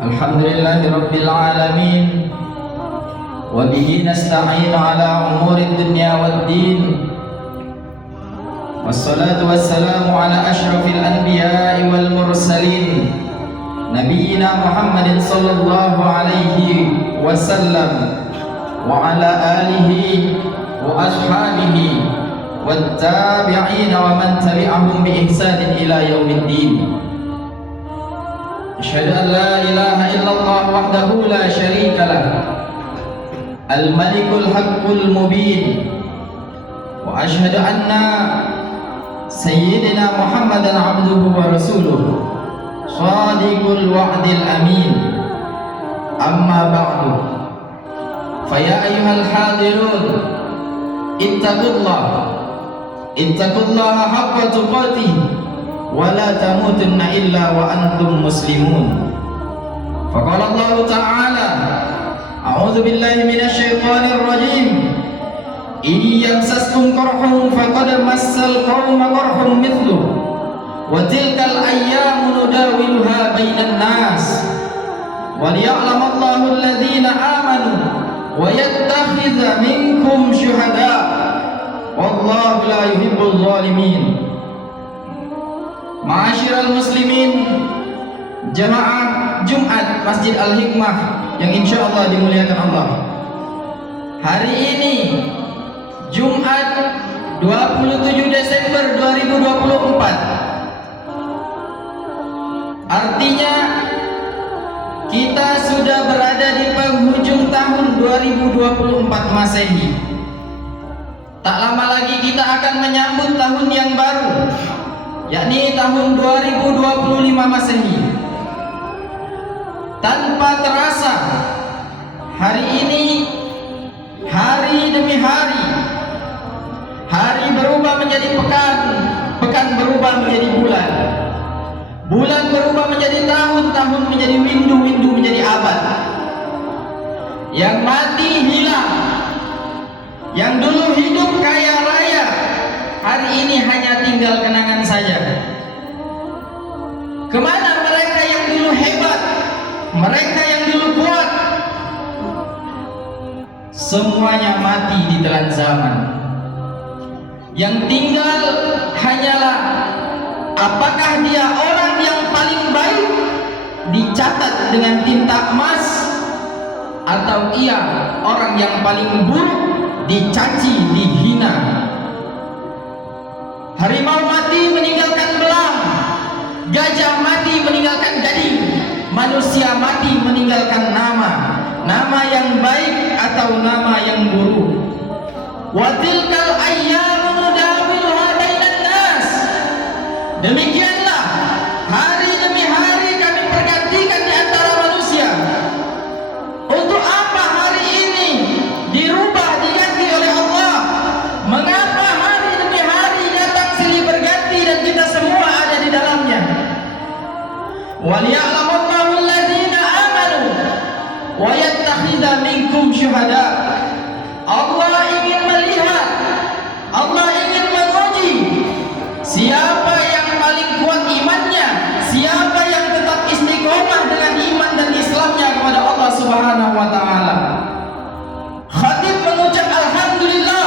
Alhamdulillah Rabbil Alamin. Wa bihi nasta'inu ala umuri dunya waddin. Wassalatu wassalamu ala ashrafil anbiya'i wal mursalin Nabiyyina Muhammadin sallallahu alaihi wasallam wa ala alihi wa ashabihi wattabi'ina wa man tabi'ahum bi ihsanin ila yaumiddin. Asyhadu an la ilaha illallah wahdahu la syarika lah, al-malikul haqqul mubin, wa asyhadu anna sayyidina Muhammadan abduhu wa rasuluh shadiqul wa'dil amin. Amma ba'du, faya ayyuhal hadirun ittaqullaha haqqa tuqatih wa la tamutunna illa wa antum muslimun. Faqala Allah ta'ala, a'udzu billahi minasy syaithanir rajim, iyyamsaskum qarhun faqad massal qauma qarhun mithluhu wa tilkal ayyamu nudawiluha bainan nas wa liya'lamallahu alladhina amanu wa yattakhidha minkum syuhada wallahu la yuhibbul zalimin. Ma'asyiral muslimin, jamaah Jumat Masjid Al-Hikmah yang insyaallah dimuliakan Allah. Hari ini Jumat 27 Desember 2024. Artinya kita sudah berada di penghujung tahun 2024 Masehi. Tak lama lagi kita akan menyambut tahun yang baru, yakni tahun 2025 Masehi. Tanpa terasa, hari ini, hari demi hari, hari berubah menjadi pekan, pekan berubah menjadi bulan, bulan berubah menjadi tahun, tahun menjadi windu, windu menjadi abad. Yang mati hilang, yang dulu hidup kaya raya, hari ini hanya tinggal kenangan saja. Kemana mereka yang dulu hebat, mereka yang dulu kuat? Semuanya mati di telan zaman. Yang tinggal hanyalah apakah dia orang yang paling baik dicatat dengan tinta emas, atau ia orang yang paling buruk dicaci, dihina. Harimau mati meninggalkan belang, gajah mati meninggalkan gading, manusia mati meninggalkan nama, nama yang baik atau nama yang buruk. Wa tilkal ayyamu nudawiluha bainan nas. Demikianlah hari demi hari kami pergantikan di antara manusia. Untuk apa hari ini dirubah, diganti oleh Allah? Mengapa hari demi hari datang silih berganti dan kita semua ada di dalamnya? Waliya'lamallahu alladhina amanu wa yattakhidha minkum syuhada. Allah ingin melihat, Allah ingin menguji siapa yang paling kuat imannya, siapa yang tetap istiqomah dengan iman dan Islamnya kepada Allah Subhanahu wa taala. Khatib mengucap alhamdulillah,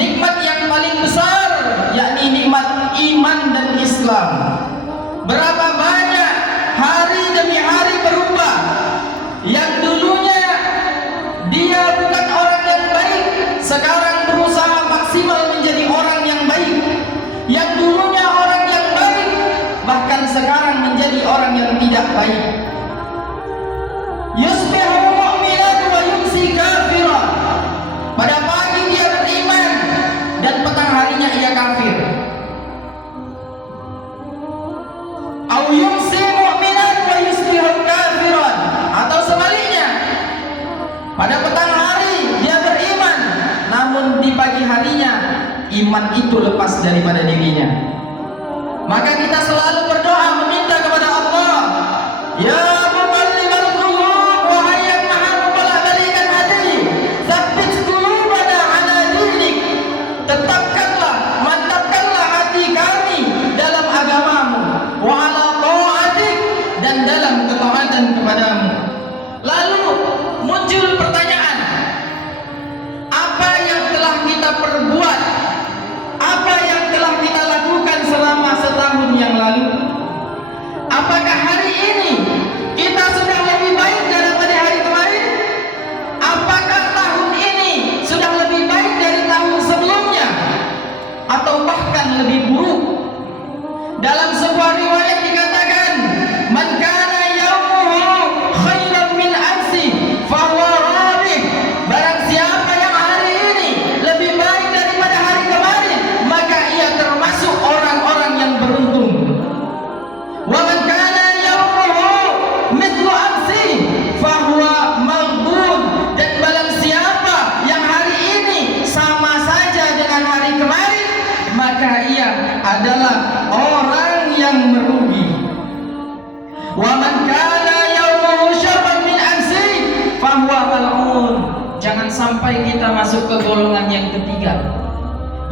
nikmat yang paling besar yakni nikmat iman dan Islam. Berapa banyak hari demi hari berubah. Yang dulunya dia bukan orang yang baik, sekarang berusaha maksimal menjadi orang yang baik. Yang dulunya orang yang baik, bahkan sekarang menjadi orang yang tidak baik. Yusbihu mu'minan wa yumsi kafiran. Pada pagi dia beriman dan petang harinya ia kafir. Au yumsi mu'minan wa yusbihu kafiran. Atau sebaliknya, pada petang hari dia beriman, namun di pagi harinya iman itu lepas daripada dirinya. Maka kita selalu berdoa meminta kepada Allah, ya muqallibal qulub, wahai yang maha membolak-balikkan hati, tsabbit qulubana ala dinik. Tetapkanlah, mantapkanlah hati kami dalam agamamu, wa ala perbuat apa yang telah kita lakukan selama setahun yang lalu? Apakah hari ini kita sudah lebih baik daripada hari kemarin? Apakah tahun ini sudah lebih baik dari tahun sebelumnya? Atau bahkan lebih buruk? Dalam sebuah riwayat dikatakan, "Man kana yaumuhu khairan min amsi fahuwa rabih." Barang siapa yang hari ini lebih baik daripada hari kemarin, maka ia termasuk orang-orang yang beruntung. Wa man kana yaumuhu mithlu amsi fahuwa maghbun. Dan barang siapa yang hari ini sama saja dengan hari kemarin, maka ia adalah orang yang merugi. Wa man kana yaumuhu syarran min amsi fahuwa mal'un. Jangan sampai kita masuk ke golongan yang ketiga,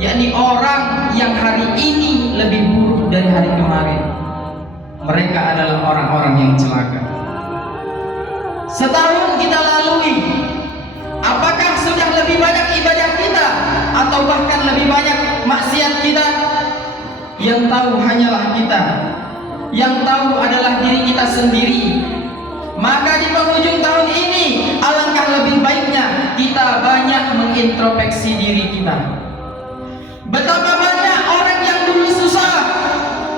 yakni orang yang hari ini lebih buruk dari hari kemarin. Mereka adalah orang-orang yang celaka. Setahun kita lalui, apakah sudah lebih banyak ibadah kita atau bahkan lebih banyak maksiat kita? Yang tahu hanyalah kita, yang tahu adalah diri kita sendiri. Maka di penghujung tahun ini, alangkah lebih baiknya kita banyak mengintrospeksi diri kita. Betapa banyak orang yang dulu susah,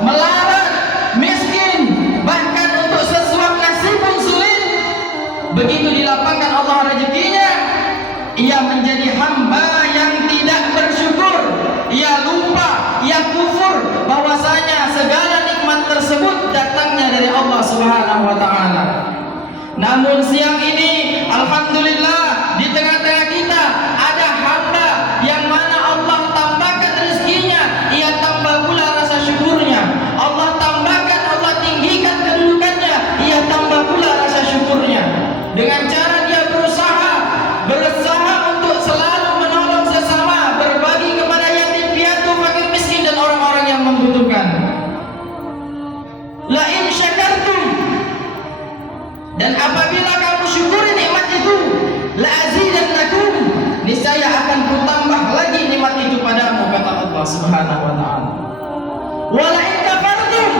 melarat, miskin, bahkan untuk sesuap nasi pun sulit. Begitu dilapangkan Allah rezekinya, ia menjadi hamba yang tidak bersyukur. Ia lupa, ia kufur bahwasanya segala nikmat tersebut datangnya dari Allah Subhanahu wa taala. Namun siang ini alhamdulillah, di tengah-tengah kita ada hamba yang mana Allah tambahkan rezekinya, ia tambah pula rasa syukurnya. Allah tambahkan, Allah tinggikan kedudukannya, ia tambah pula rasa syukurnya. Dengan cara dia berusaha untuk selalu menolong sesama, berbagi kepada yatim piatu, fakir miskin dan orang-orang yang membutuhkan. La in syakartum, dan apabila kamu syukuri nikmat itu, la azidannakum, niscaya akan kutambah lagi nikmat itu padamu, kata Allah Subhanahu wa taala. Wa la in kafartum,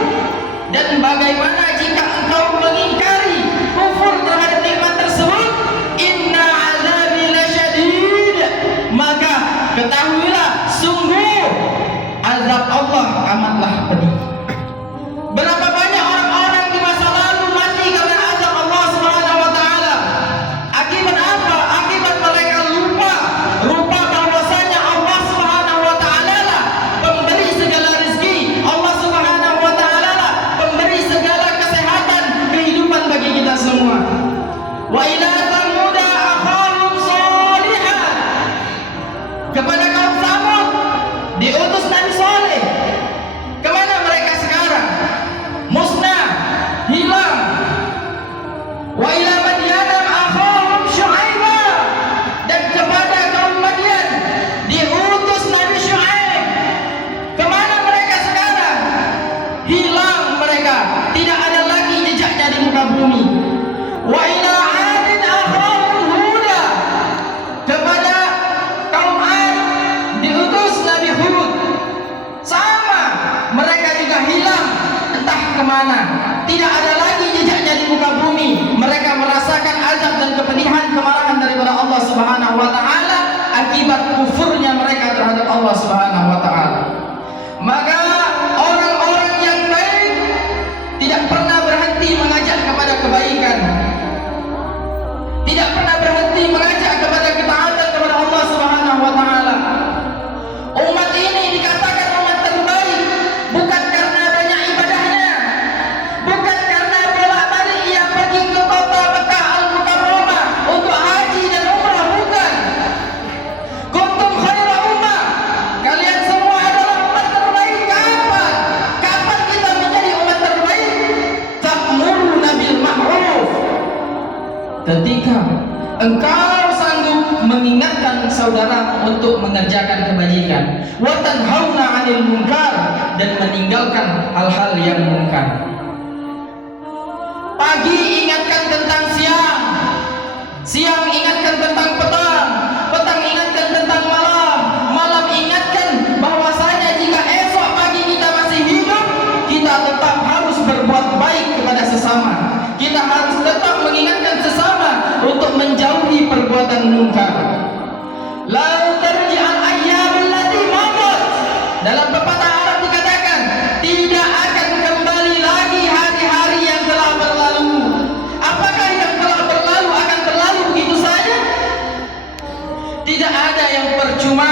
dan bagaimana jika engkau mengingkari, kufur terhadap nikmat tersebut, inna azabi lasyadid, maka ketahuilah sungguh azab Allah amatlah pedih. Berapa banyak orang-orang di masa lalu mati karena azab Allah Subhanahu wa taala. Akibat apa? Akibat mereka lupa bahwasanya Allah Subhanahu wa taala lah pemberi segala rezeki. Allah Subhanahu wa taala lah pemberi segala kesehatan, kehidupan bagi kita semua. Wa ila Thamud akhahum Shalihah, kepada kaum Tsamud diutus Nabi Saleh. Kemana mereka sekarang? Musnah, hilang. Wa ila Madyan akhahum Syu'aibah, dan kepada kaum Madyan diutus Nabi Syu'aib. Kemana mereka sekarang? Hilang mereka, tidak ada lagi jejaknya di muka bumi. Wa ila Adin akhahum Huda, kepada kaum Ad diutus Nabi Hud. Sama, mereka juga hilang entah kemana, tidak ada lagi jejaknya di muka bumi. Mereka merasakan azab dan kepedihan, kemarahan daripada Allah Subhanahu wa taala akibat kufurnya mereka terhadap Allah Subhanahu wa taala. Maka orang-orang yang baik tidak pernah berhenti mengajak kepada kebaikan, tidak pernah berhenti mengajak kepada ketaatan kepada Allah Subhanahu wa taala. Umat ini dikatakan umat terbaik bukan karena banyak ibadahnya, bukan karena bolak-balik ia pergi ke kota Mekah Al-Mukarramah untuk haji dan umrah, bukan. Kuntum khaira ummah, kalian semua adalah umat terbaik. Kapan kita menjadi umat terbaik? Ta'muruna bil ma'ruf, ketika engkau sanggup mengingatkan saudara untuk mengerjakan kebajikan, wa tanhauna 'anil munkar, dan meninggalkan hal-hal yang munkar. Pagi ingatkan tentang siang, siang ingatkan tentang petang, petang ingatkan tentang malam, malam perbuatan munkar. La tarji'al ayyamul lati madat. Dalam pepatah Arab dikatakan, tidak akan kembali lagi hari-hari yang telah berlalu. Apakah yang telah berlalu akan berlalu begitu saja? Tidak ada yang percuma,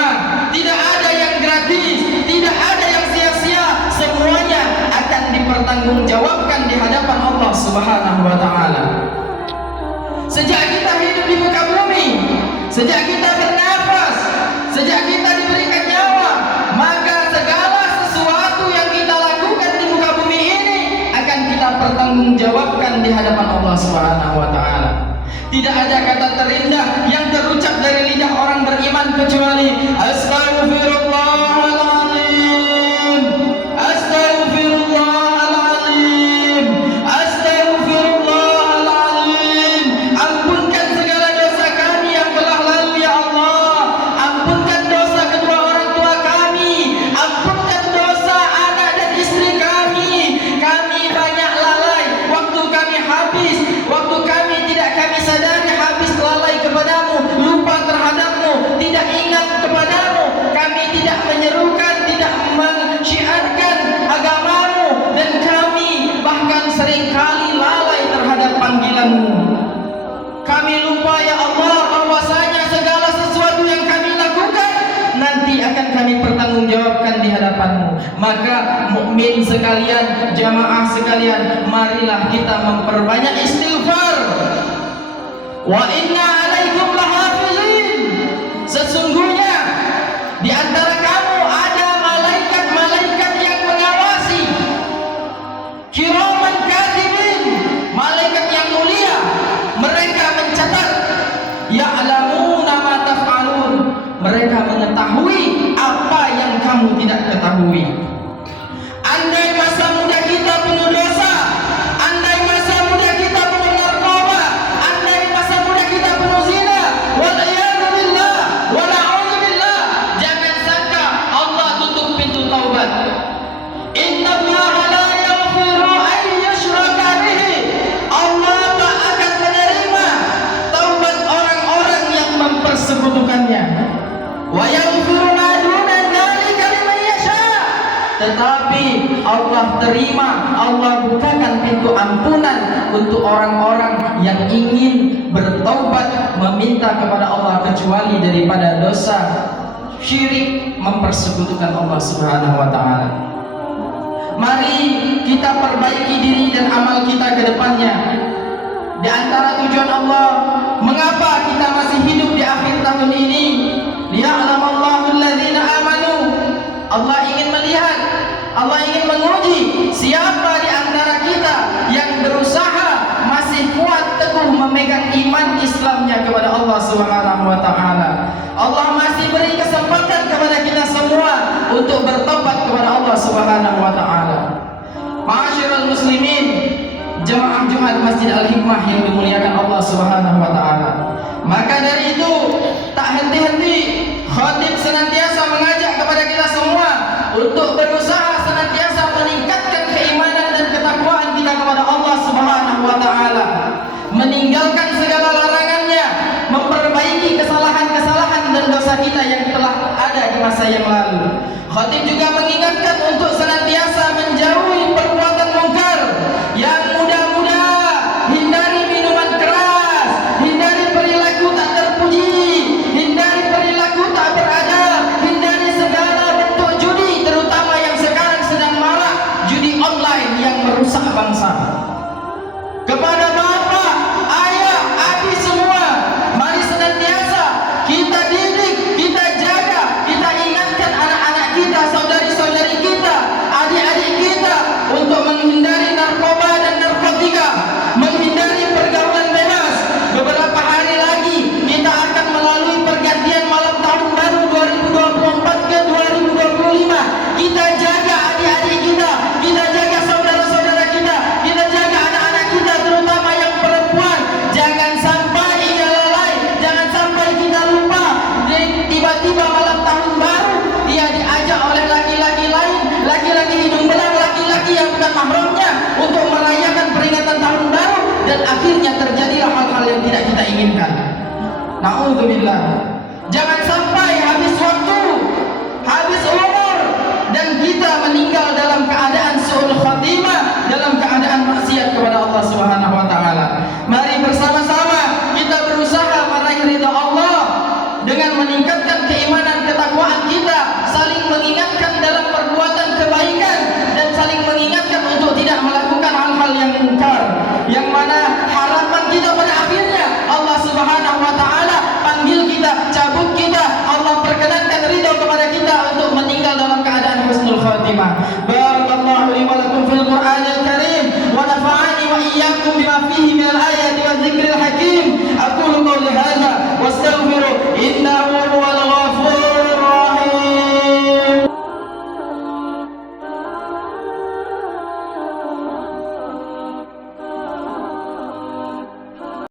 tidak ada yang gratis, tidak ada yang sia-sia. Semuanya akan dipertanggungjawabkan di hadapan Allah Subhanahu wa taala. Sejak kita hidup di muka bumi, sejak kita bernafas, sejak kita diberikan nyawa, maka segala sesuatu yang kita lakukan di muka bumi ini akan kita pertanggungjawabkan di hadapan Allah Subhanahu wa taala. Tidak ada kata terindah yang terucap dari lidah orang beriman kecuali Astaghfirullahaladzim, Astaghfirullahaladzim, Astaghfirullahaladzim. Ampunkan segala dosa kami yang telah lalu ya Allah. Ampunkan dosa kedua orang tua kami, ampunkan dosa anak dan istri kami. Kami banyak lalai, waktu kami habis, waktu kami tidak kami sadari habis lalai kepadamu, lupa terhadapmu, tidak ingat kepadamu. Kami tidak menyerukan, tidak mensyiarkan agamamu, dan kami bahkan seringkali lalai terhadap panggilanmu. Kami lupa ya Allah bahwasanya segala sesuatu yang kami lakukan nanti akan kami pertanggungjawabkan di hadapanmu. Maka mukmin sekalian, jamaah sekalian, marilah kita memperbanyak istighfar. Wa inna alaikum lahafizin. Sesungguhnya di antara kamu ada malaikat-malaikat yang mengawasi. Kiraman katibin, malaikat yang mulia. Mereka mencatat. Ya'lamuna ma taf'alun. Mereka mengetahui apa yang kamu tidak ketahui. Andai masa muda kita penuh dosa, andai masa muda kita penuh narkoba, andai masa muda kita penuh zina, wal'iyadu billah, wala'udhu billah, jangan sangka Allah tutup pintu taubat. Inna Allah la yaghfiru an yushraka bihi. Allah tak akan menerima taubat orang-orang yang mempersekutukannya. Wa yaghfiru ma duna dzalika liman yasha. Tetapi Allah terima, Allah bukakan pintu ampunan untuk orang-orang yang ingin bertaubat, meminta kepada Allah, kecuali daripada dosa syirik, mempersekutukan Allah Subhanahu wa taala. Mari kita perbaiki diri dan amal kita ke depannya. Di antara tujuan Allah mengapa kita masih hidup di akhir tahun ini, liya'lamallahu alladzina amanu. Allah ingin melihat, Allah ingin menguji siapa di antara kita yang berusaha masih kuat teguh memegang iman Islamnya kepada Allah Subhanahu wa taala. Allah masih beri kesempatan kepada kita semua untuk bertobat kepada Allah Subhanahu wa taala. Ma'asyiral muslimin, jemaah Jumat Masjid Al-Hikmah yang dimuliakan Allah Subhanahu wa taala. Maka dari itu tak henti-henti khatib senantiasa mengajak kepada kita semua untuk berusaha senantiasa meningkatkan keimanan dan ketakwaan kita kepada Allah Subhanahu wa taala, meninggalkan segala larangannya, memperbaiki kesalahan-kesalahan dan dosa kita yang telah ada di masa yang lalu. Khatib juga mengingatkan untuk senantiasa menjauhi perbuatan mungkar yang muda-muda, hindari minuman keras, hindari perilaku tak terpuji, hindari perilaku tak beradab, hindari segala bentuk judi, terutama yang sekarang sedang marak, judi online yang merusak bangsa. Kepada bapak, ayah, adik semua, mari senantiasa kita didik, kita jaga, kita ingatkan anak-anak kita, saudari-saudari kita, adik-adik kita untuk menghindari narkoba dan narkotika, menghindari pergaulan bebas. Beberapa hari lagi kita akan melalui pergantian malam tahun baru 2024 ke 2025. Kita jaga adik-adik kita, kita jaga saudara-saudara kita, kita jaga anak-anak kita, terutama yang perempuan. Jangan sampai ia lalai, jangan sampai kita lupa. Tiba-tiba malam tahun baru dia diajak oleh laki-laki lain, laki-laki hidung belang, laki-laki yang bukan mahramnya, untuk merayakan peringatan tahun baru, dan akhirnya terjadilah hal-hal yang tidak kita inginkan. Na'udzubillah.